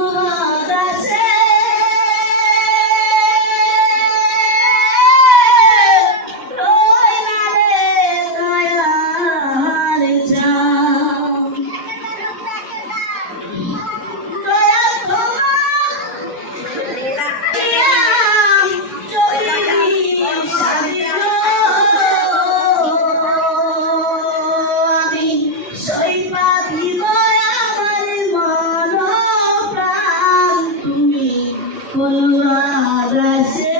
Tuhan. Kullu